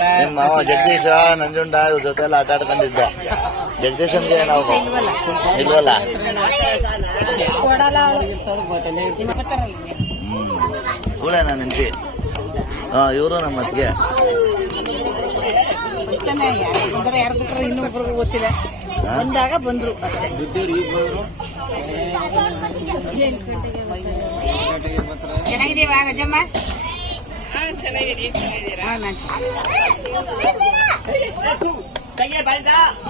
ನಿಮ್ಮ ಮಾವ ಜಗದೀಶ ನಂಜುಂಡ ಇವ್ರ ಜೊತೆ ಎಲ್ಲ ಆಟ ಆಡ್ಕೊಂಡಿದ್ದ ಜಗದೀಶನ್ಗೆ ನಾವು ಇಲ್ವಲ್ಲ? ಕೂಡೇನಾ ನಿಂತಿ? ಹಾ, ಇವರು ನಮ್ಮ ಅತ್ತಿಗೆ. ಇನ್ನೊಬ್ರಿಗೂ ಗೊತ್ತಿಲ್ಲ? ಬಂದಾಗ ಬಂದ್ರು ಚೆನ್ನಾಗಿದ್ದೀರಾ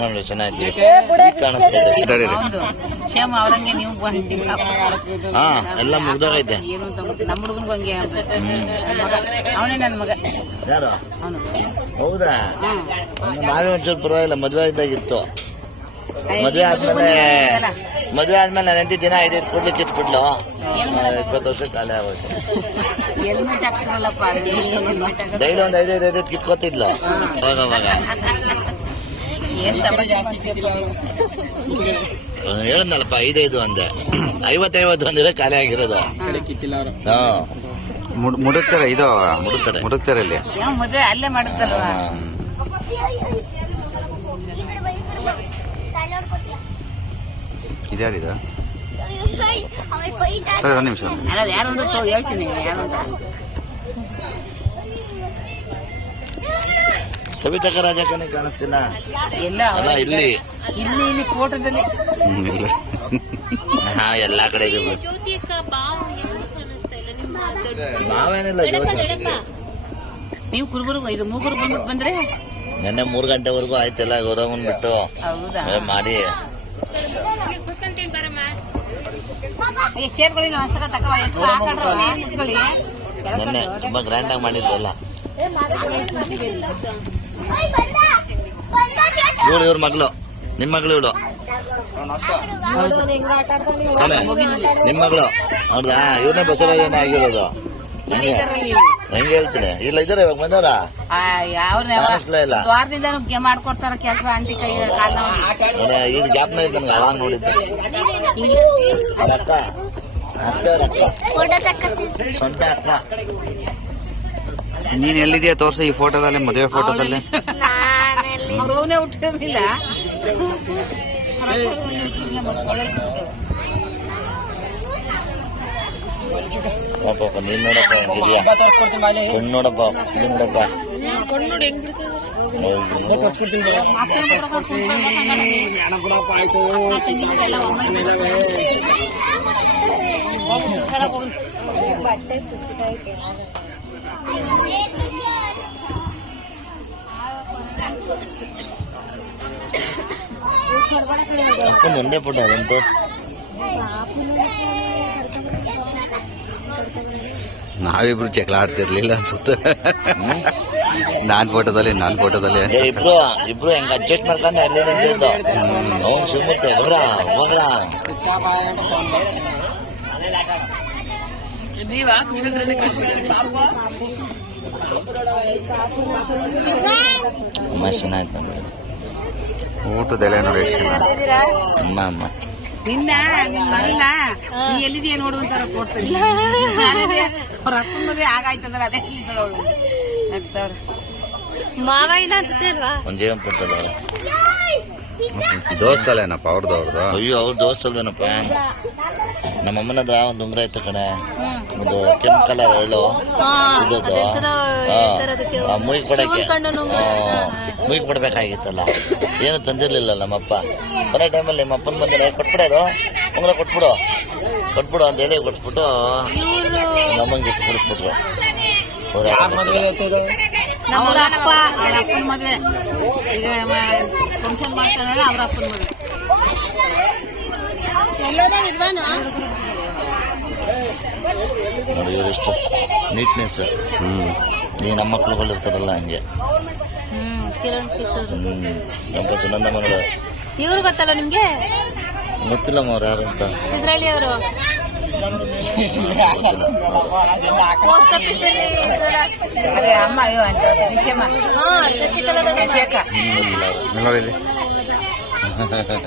ನೋಡಿ ಚೆನ್ನಾಗಿ ಕಾಣಿಸ್ತಾ ಇದೆ. ಹೌದು. ಕ್ಷೇಮ ಅವ್ರಂಗೆ ನೀವು ಹಾ ಎಲ್ಲ ಮುಗ್ದೋಗೈತೆ. ಏನು ಅಂತ ನಮ್ಮ ಹುಡುಗನ್ಗೂ ಹಂಗೆ ಅವನೇ ನನ್ನ ಮಗ. ಯಾರು? ಹೌದಾ? ನಾವೇ ಒಂಚೂರು ಪರವಾಗಿಲ್ಲ ಮದ್ವೆ ಇದ್ದಾಗಿತ್ತು ಮದ್ವೆ ಆದ್ಮೇಲೆ ಮದುವೆ ಆದ್ಮೇಲೆ ನಾನು ಹೆಂಡತಿ ದಿನ ಐದೈದು ಕೂಡ್ಲಿ ಕಿತ್ಬಿಡ್ಲು ಇಪ್ಪತ್ತು ವರ್ಷ ಕಾಲ ಆಗೋಯ್ತು. ಡೈಲಿ ಒಂದ್ ಐದೈದು ಐದೈದು ಕಿತ್ಕೋತಿದ್ಲ. ಅವಾಗ. ಹೇಳದ್ನಲ್ಲಪ್ಪ ಐದೈದು ಅಂದೆ. ಐವತ್ತೈವತ್ತು ಅಂದ್ರೆ ಖಾಲಿ ಆಗಿರೋದು. ಹಾ. ಮುಡುಕ್ತಾರೆ ಇದು ಮುಡುಕ್ತಾರೆ. ಮುಡುಕ್ತಾರೆ ಇಲ್ಲಿ. ಅಲ್ಲೇ ಮಾಡುತ್ತಲ್ವ? ಇದ್ಯಾರಿದು? ಸರಿ ಒಂದು ನಿಮಿಷ. ಸವಿತಕ ರಾಜಕನೇ ಎಲ್ಲ ಅಲ್ಲ ಇಲ್ಲಿ. ಇಲ್ಲಿ ಇಲ್ಲಿ ಕೋಟದಲ್ಲಿ. ಹಾ ಎಲ್ಲಾ ಕಡೆ ನಾವೇನಿಲ್ಲ ನೀವು ಕುರುಬರು ಇದು ಮೂಗುರು ಬಂದ್ಬಿಟ್ಟು ಬಂದ್ರೆ? ನೆನ್ನೆ ಮೂರ್ ಗಂಟೆವರೆಗೂ ಆಯ್ತಲ್ಲ ಗೌರವನ್ ಬಿಟ್ಟು? ಹೌದಾ? ಮಾಡಿ. ಕೂತ್ಕೊಂತೀನಿ ಬರಮ್ಮ. ಈ ಚೇರ್ಗಳಿಲ್ಲ ಒಂದ್ಸಲ ತಕವ ಎತ್ತು ಹಾಕೊಂಡ್ರೆ ಕುತ್ಕೊಳ್ಳಿ ನೆನ್ನೆ ತುಂಬಾ ಗ್ರ್ಯಾಂಡ್ ಆಗಿ ಮಾಡಿದ್ರಲ್ಲ. ಇವಳು ಇವ್ರ ಮಗಳು. ನಿಮ್ ಮಗಳು ಇವಳು. ನಿಮ್ ಮಗಳು. ಹೌದಾ? ಇವ್ರನ್ನ ಬಸವರಾಜನೇ ಆಗಿರೋದು. ಹೆಂಗೆ. ಹೆಂಗೆ ಹೇಳ್ತೀನಿ ಇಲ್ಲ ಇದಾರೆ ಇವಾಗ ಬಂದಾರ ಯಾವ್ರ ಕಾಣಿಸ್ಲೇ ಇಲ್ಲ. ವಾರದಿಂದ ಮಾಡ್ಕೊಡ್ತಾರ ಕೆಲಸ ಆಂಟಿ ಕೈ ಇದು ಇದ್ದ ನನಗೆ ಅವಾಗ ನೋಡಿದ್ದೆ. ಅಕ್ಕ ಅಕ್ಕ ಫೋಟೋ ತಕ್ಕತ್ತೀನಿ ಸ್ವಂತ ಅಕ್ಕ. ನೀನ್ ಎಲ್ಲಿದೆಯಾ ತೋರ್ಸ ಈ ಫೋಟೋದಲ್ಲಿ ಮದುವೆ ಫೋಟೋದಲ್ಲಿ? ನಾನೆಲ್ಲ ಅವ್ರು ಅವನೇ ಹುಟ್ಟಿರ್ಲಿಲ್ಲ ಪಾಪ ಪಾಪ ನೀನ್ ನೋಡಪ್ಪ ಹೆಂಗಿದ್ಯಾ ಕಣ್ಣು ನೋಡಪ್ಪ ನೀನ್ ನೋಡಪ್ಪ ಅಪ್ಪನ ಒಂದೇ ಫೋಟೋ ಅದನ್ನ ತೋರ್ಸು ನಾವಿಬ್ರು ಜಗಳ ಆಡ್ತಿರ್ಲಿಲ್ಲ ಅನ್ಸುತ್ತೆ. ನಾನ್ ಫೋಟೋದಲ್ಲಿ ನಾನ್ ಫೋಟೋದಲ್ಲಿ. ಇಬ್ರು ಇಬ್ರು ಹೆಂಗ ಅಡ್ಜಸ್ಟ್ ಮಾಡ್ಕೊಂಡು ಅಲ್ಲಿ ನಿಂತಿದ್ದು ಅವ್ನು ಸುಮ್ಮನೆ ಹೋಗ್ರ ಅಮ್ಮ ಚೆನ್ನಾಯ್ತು ನೋಡಿ. ಊಟದೆಲೆ ನೋಡಿ ಎಷ್ಟು. ಅಮ್ಮ ಅಮ್ಮ. ನಿನ್ನ ಮಗನ ನೀ ಎಲ್ಲಿದೆಯ ನೋಡು ಅಂತಾರ ಕೊಡ್ತೀನಿ ಅವ್ರ ಅಪ್ಪನ ಮದುವೆ ಆಗಾಯ್ತಂದ್ರೆ ಅದೇ ಮಾವ ಇಲ್ಲ ಅನ್ಸುತ್ತೆ ಅಲ್ವಾ? ಒಂದ್ ಜೀವನ ಕೊಡ್ತಲ್ಲ ಅವ್ರು ದೋಸ್ತಲೇನಪ್ಪ ಅವ್ರದ್ದು ಅವ್ರದ್ದು ಅಯ್ಯೋ ಅವ್ರ ದೋಸ್ತ ಅಲ್ವೇನಪ್ಪ ನಮ್ಮ ಅಮ್ಮನ ಹತ್ರ ಒಂದು ಉಂಗ್ರ ಇತ್ತು ಕಡೆ ಒಂದು ಕೆಂಪು ಕಲರ್ ಎಳ್ಳು. ಇದ್ದದ್ದು ಮುಯ್ ಕೊಡಕ್ಕೆ ಮುಯ್ ಕೊಡ್ಬೇಕಾಗಿತ್ತಲ್ಲ ಏನು ತಂದಿರ್ಲಿಲ್ಲ ನಮ್ಮಪ್ಪ. ಕೊನೆ ಟೈಮಲ್ಲಿ ನಿಮ್ಮ ಅಪ್ಪನ ಬಂದರೆ ಕೊಟ್ಬಿಡೋದು ಉಂಗ್ರ ಕೊಟ್ಬಿಡು. ಕೊಟ್ಬಿಡು ಅಂತ ಹೇಳಿ ಕೊಟ್ಬಿಟ್ಟು ನಮ್ಮಂಗೆ ಕೊಡಿಸ್ಬಿಟ್ರು. ಅವ್ರ ಅಪ್ಪ ಅವ್ರ ಅಪ್ಪನ ಮದುವೆ. ಈಗ ಫಂಕ್ಷನ್ ಮಾಡ್ತಾರಲ್ಲ ಅವ್ರ ಅಪ್ಪನ ಮದುವೆ. ನೋಡಿ ಇವರೆಷ್ಟು ನೀಟ್ನೆಸ್ ಹ್ಮ್. ಈಗ ನಮ್ಮ ಮಕ್ಕಳುಗಳು ಇರ್ತಾರಲ್ಲ ಹಂಗೆ. ಹ್ಮ್ ಕಿರಣ್ ಕಿಶೋರ್. ಹ್ಮ್. ನಮ್ಮ ಸುನಂದ ಮಗಳು ಇವ್ರು ಗೊತ್ತಲ್ಲ ನಿಮ್ಗೆ? ಗೊತ್ತಿಲ್ಲಮ್ಮ ಅವ್ರು ಯಾರು ಅಂತ. ಸಿದ್ರಳ್ಳಿ ಅವರು. ಪೋಸ್ಟ್ ಆಫೀಸ್ ಅದೇ ಅಮ್ಮ ಅಯ್ಯೋ ಅಂತ ಶಿಷ್ಯಮ್ಮ ಶಶಿಕಲಾ ಶಶಿಕ ಗೊತ್ತಿಲ್ಲ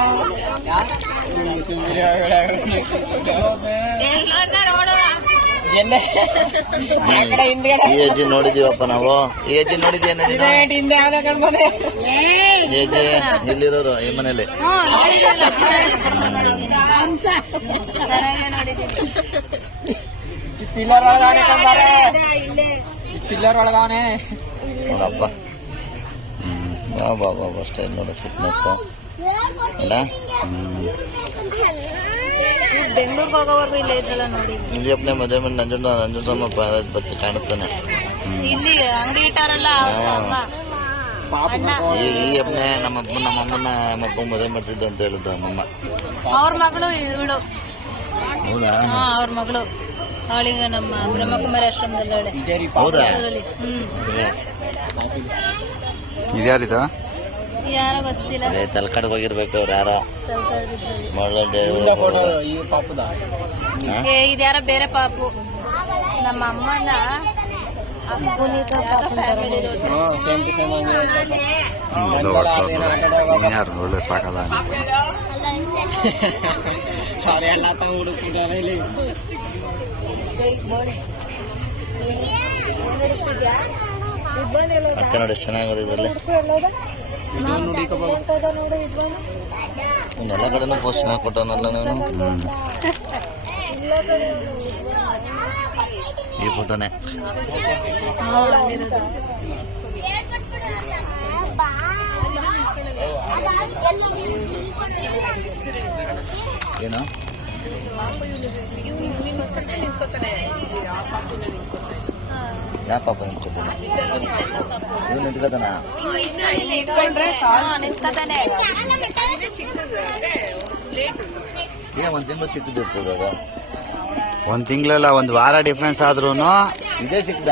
ಅವ್ರು. ನೋಡಿ ಈ ಅಜ್ಜಿ ನೋಡಿದೀವಪ್ಪ ನಾವು. ಈ ಅಜ್ಜಿ ನೋಡಿದ್ಯೇನ ಈ ಅಜ್ಜಿ ಇಲ್ಲಿರೋರು ಈ ಮನೇಲಿ? ನೋಡಪ್ಪ. ಬಾ ಬಾ ಬಾ ಬಾ ಸ್ಟೈಲ್ ನೋಡಿ ಫಿಟ್ನೆಸ್ ಅಲ್ಲ? ಬೆಂಗಳೂರಿಗೆ ಹೋಗೋವರೆಗೂ ಇಲ್ಲೇ ಇದ್ರಲ್ಲ ನೋಡಿ. ಇಲ್ಲಿ ಅಪ್ಪನೆ ಮದುವೆ ಮಾಡಿ ನಂಜುಂಡ ನಂಜುಂಡಮ್ಮ ಬಚ್ಚ ಕಾಣುತ್ತಾನೆ. ಇಲ್ಲಿ ಅಂಗಡಿ ಇಟ್ಟಾರಲ್ಲ ಅವ್ರ ಅಮ್ಮ. ಅಣ್ಣ. ಈ ಈ ಅಪ್ಪನೆ ನಮ್ಮ ಅಪ್ಪ ನಮ್ಮ ಅಮ್ಮನ ನಮ್ಮ ಅಪ್ಪ ಮದುವೆ ಮಾಡಿಸಿದ್ದು ಅಂತ ಹೇಳಿದ್ದ ನಮ್ಮಮ್ಮ ಅವ್ರ ಮಗಳು ಇವಳು ಹೌದಾ? ಹಾ ಅವ್ರ ಮಗಳು. ಅವಳಿಗೆ ನಮ್ಮ ಬ್ರಹ್ಮಕುಮಾರಿ ಆಶ್ರಮದಲ್ಲಿ ಅವಳೆ. ಹೌದಾ. ಹ್ಮ್. ಇದ್ಯಾರಿದು? ಯಾರೋ ಗೊತ್ತಿಲ್ಲ. ತಲಕಾಡ್ಗೆ ಹೋಗಿರ್ಬೇಕು ಅವ್ರು ಯಾರೋ. ಇದ್ಯಾರ ಬೇರೆ ಪಾಪು. ನಮ್ಮ ಅಮ್ಮನ ಒಳ್ಳೆ ಸಾಕದ ಮತ್ತೆ ನೋಡಿ ಚೆನ್ನಾಗಿ ಚೆನ್ನಾಗಿದೆ ಇದ್ರಲ್ಲಿ ಎಲ್ಲ ಕಡೆನೂ ಪೋಸ್ಟ್ ಚೆನ್ನಾಗಿ ಕೊಟ್ಟವನಲ್ಲ ನಾನು. ಈ ಫೋಟೋನೇ. ಏನು? ಯಾವ ಪಾಪ ನಿಂತ್ಕೊತಾನೆ ಇವ್ನು ನಿಂತ್ಕೊತಾನ ನಿಂತ್ಕೊತಾನೆ ಏ ಒಂದು ತಿಂಗಳು ಚಿಕ್ಕದಿರ್ತದೆ ಅದು ಒಂದ್ ತಿಂಗಳಲ್ಲ ಒಂದ್ ವಾರ ಡಿಫ್ರೆನ್ಸ್ ಆದ್ರೂ ಇದೇ ಚಿಕ್ಕದ.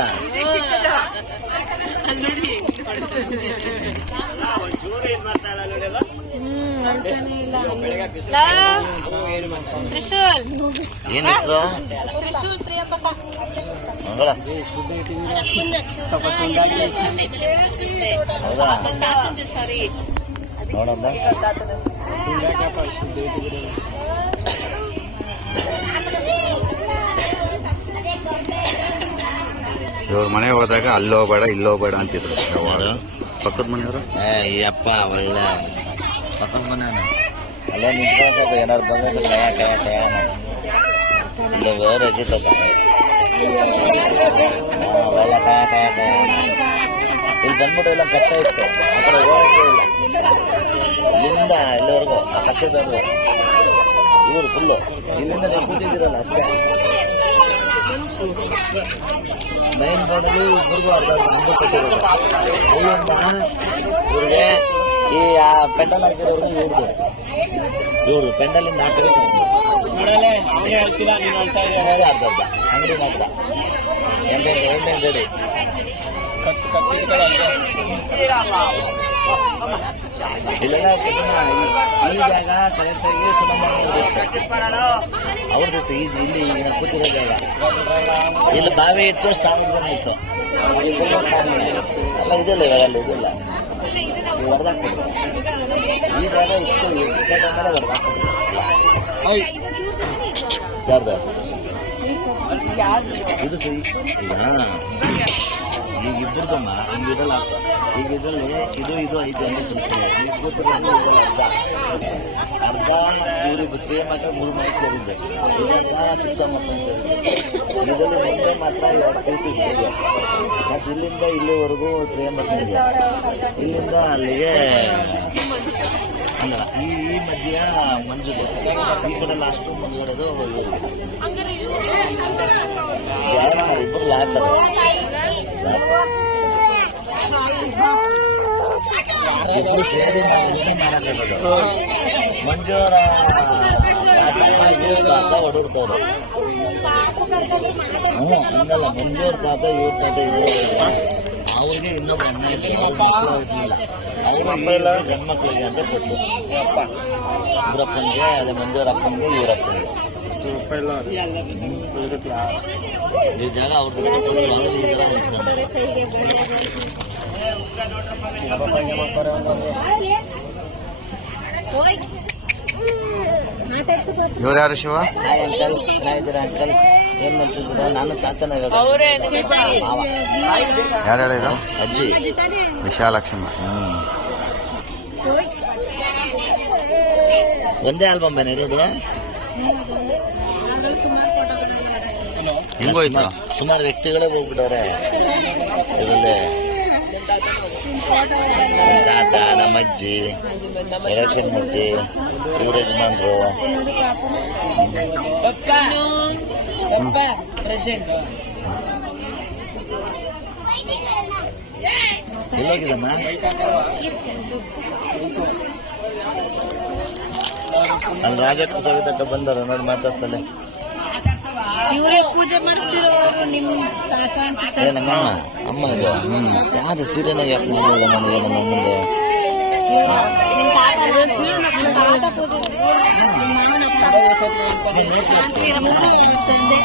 ಏನ್ ಹೆಸರು? ನೋಡಮ್ಮ. ಇವ್ರ ಮನೆ ಹೋದಾಗ ಅಲ್ಲಿ ಹೋಗ್ಬೇಡ ಇಲ್ಲಿ ಹೋಗ್ಬೇಡ ಅಂತಿದ್ರು? ಪಕ್ಕದ ಮನೆಯವರು? ಏ ಈ ಅಪ್ಪ ಒಳ್ಳೆ ಪಕ್ಕದ ಮನೇನ ಅಲ್ಲೇ ನಿಂತ್ಕೊಂಡು ಏನಾರು ಬಂದ್ರೆ ಕಯ ಕಯ ಕಯ ಇಲ್ಲ ಬೇರೆ ಜಿಟ್ಟದ ಅವೆಲ್ಲ ಕಯ ಕಯ ಕಯ ಇಲ್ಲಿ ಬಂದ್ಬಿಟ್ಟು ಎಲ್ಲ ಕಷ್ಟ ಇತ್ತು ಆ ಕಡೆ ಹೋಗಂಗೆ ಇಲ್ಲ ಇಲ್ಲಿಂದ ಇಲ್ಲಿವರೆಗೂ ಆ ಕಷ್ಟದವರೆಗೂ ಇವರು ಫುಲ್ಲು ಇಲ್ಲಿಂದ ನೀವು ಕೂತಿದ್ದೀರಲ್ಲ ಅಷ್ಟೇ ಮೈನ್ ರೋಡಲ್ಲಿ ಇಬ್ಬರಿಗೂ ಅರ್ಧ ಮುಂದೆ ಕೊಟ್ಟಿರೋದು ಇವ್ರಿಂದ ಇವ್ರಿಗೆ ಈ ಆ ಪೆಂಡಲ್ ಹಾಕಿರೋರು ಇವ್ರದ್ದು ಪೆಂಡಲ್ ಪೆಂಡಲಿಂದ ಹಾಕಿರೋದು ಅರ್ಧ ಅಂಗಡಿ ಮಾತ್ರ. ಜಡಿ ಈ ಜಾಗ ಕರೆಕ್ಟಾಗಿ ಅವ್ರದ್ದು ಇಲ್ಲಿ ಈಗ ಕೂತಿರೋ ಜಾಗ. ಇಲ್ಲಿ ಬಾವಿ ಇತ್ತು ಸ್ಥಾನ ಇತ್ತು. ಅಲ್ಲ ಇದೆಲ್ಲ ಇವಾಗ ಅಲ್ಲಿ ಇದೆಲ್ಲ. ನೀವು ಹೊಡೆದಾಕ್ಬಿಡಿ ಈ ಜಾಗ ಇತ್ತು ಈ ಜಾಗ ಮೇಲೆ ಹೊಡೆದಾಕ್ಬಿಡಿ ಯಾರ್ದು ಇದು ಸರಿ ಈಗ ಈಗ ಇಬ್ಬರದಮ್ಮ ಈಗ ಇದಲ್ಲ ಈಗ ಇದರಲ್ಲಿ ಇದು ಇದು ಐದು ಅಂತ ತಿಳ್ಕೊಳ್ಳಿ ಈ ಇದೆಲ್ಲ ಅರ್ಧ. ಅರ್ಧ ಇವ್ರಿಗೆ ಮಾತ್ರ ಮೂರು ಮನೆ ಸೇರಿದ್ದೆ ಇದನ್ನ ಚಿಕ್ಕಮ್ಮ ಸೇರಿದ್ದೆ ಇದರಲ್ಲಿ ಮುಂದೆ ಮಾತ್ರ ಎರಡು ಪೀಸ್ ಇದೆ ಮತ್ತು ಇಲ್ಲಿಂದ ಇಲ್ಲಿವರೆಗೂ ಟ್ರೇನ್ ಇದೆ ಇಲ್ಲಿಂದ ಅಲ್ಲಿಗೆ ಅಲ್ಲ ಈ ಈ ಮಧ್ಯ ಮಂಜುಗೆ ಈ ಕಡೆ ಲಾಸ್ಟ್ ಮುಂದುವರೆದು ಯಾರ ಇಬ್ಬರು ಯಾರು ಇಬ್ಬರು ಸೇರಿ ಇವ್ರ ತಾತ ಹೊಡಿರ್ತವ್ರು ಹ್ಞೂ, ಹಂಗಲ್ಲ. ಮಂಜೂರ್ ತಾತ, ಇವ್ರ ತಾತ ಅವ್ರಿಗೆ ಇನ್ನೊಬ್ಬ ಅಣ್ಣ ಇದ್ರು ಅವ್ರ ಮಕ್ಕಳು ಇರ್ಲಿಲ್ಲ ಅವರು ಗಂಡ್ಮಕ್ಳಿಗೆ ಅಂತ ಕೊಟ್ಟರು ಇವ್ರಪ್ಪನಿಗೆ ಅದೇ ಮಂಜೂರಪ್ಪನಿಗೆ ಇವರಪ್ಪನಿಗೆ ಈ ಜಾಗ ಅವ್ರದ್ದು ಕೊಟ್ಬಿಟ್ಟು ಯಾವ್ದು ಈ ಥರ ನಿಂತ್ಕೊಂಡು. ಇವ್ರು ಯಾರು ಶಿವ ಹಾಯ್ ಅಂಕಲ್ ಚೆನ್ನಾಗಿದ್ದೀರಾ ಅಂಕಲ್ ಏನ್ ಮಾಡ್ತಿದ್ದೀರಾ? ನಾನು ತಾತನ ಯಾರು ಅಜ್ಜಿ. ವಿಶಾಲಕ್ಷ್ಮಿ ಒಂದೇ ಆಲ್ಬಮ್ ಏನಿರೋದು ಹೆಂಗೋಯ್ತು? ಸುಮಾರು ವ್ಯಕ್ತಿಗಳೇ ಹೋಗ್ಬಿಟ್ಟವ್ರೆ. ಇದರಲ್ಲಿ ತಾತ ನಮ್ಮ ಅಜ್ಜಿ ಎಲೆಕ್ಷನ್ ಮೂರ್ತಿ ಇವ್ರ ಯಜಮಾನ್ರು ಅಲ್ಲಿ ರಾಜಕ್ಕ ಸವಿತಕ್ಕ ಬಂದರು ನೋಡಿ ಮಾತಾಡ್ತಲೆ ಇವರೇ ಪೂಜೆ ನಿಮ್ಮ ಅಮ್ಮ ಇದು ಯಾವ್ದು ಯಾಕೆ ನೋಡಲ್ಲ ನನಗೆ ಅಮ್ಮಂದು ತಂದೆ